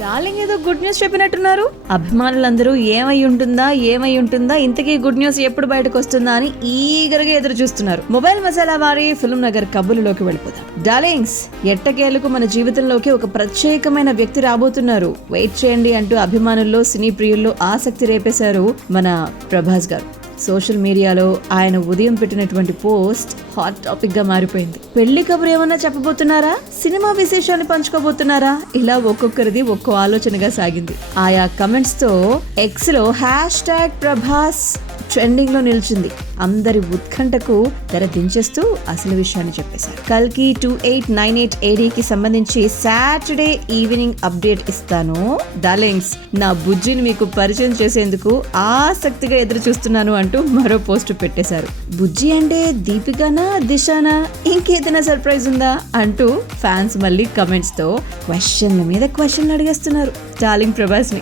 Darling ఏదో good news చెప్పినట్టున్నారు. అభిమానులందరూ ఏమై ఉంటుందా ఇంతకీ గుడ్ న్యూస్ ఎప్పుడు బయటకు వస్తుందా అని ఈగరగా ఎదురు చూస్తున్నారు. మొబైల్ మసాలా వారి ఫిల్మ్ నగర్ కబుర్లోకి వెళ్ళిపోతాం. డార్లింగ్స్, ఎట్టకేలకు మన జీవితంలోకి ఒక ప్రత్యేకమైన వ్యక్తి రాబోతున్నారు. వెయిట్ చేయండి అంటూ అభిమానుల్లో, సినీ ప్రియుల్లో ఆసక్తి రేపేశారు మన ప్రభాస్ గారు. సోషల్ మీడియాలో ఆయన ఉదయం పెట్టినటువంటి పోస్ట్ హాట్ టాపిక్ గా మారిపోయింది. పెళ్లి కబురు ఏమన్నా చెప్పబోతున్నారా, సినిమా విశేషాలు పంచుకోబోతున్నారా, ఇలా ఒక్కొక్కరిది ఒక్కో ఆలోచనగా సాగింది. ఆయా కమెంట్స్ తో ఎక్స్ లో #ప్రభాస్ ట్రెండింగ్ లో నిలిచింది. అందరి ఉత్కంఠకు తెర దించేస్తూ అసలు విషయాన్ని చెప్పేశారు. కల్కి 2898 AD కి సంబంధించి సాటర్డే ఈవినింగ్ అప్డేట్ ఇస్తాను. డార్లింగ్స్, నా బుజ్జిని మీకు పరిచయం చేసేందుకు ఆసక్తిగా ఎదురు చూస్తున్నాను అంటూ మరో పోస్ట్ పెట్టేశారు. బుజ్జి అంటే దీపికానా, దిశానా, ఇంకేదైనా సర్ప్రైజ్ ఉందా అంటూ ఫ్యాన్స్ మళ్ళీ కమెంట్స్ తో క్వశ్చన్ల మీద క్వశ్చన్లు అడిగేస్తున్నారు డార్లింగ్ ప్రభాస్ ని.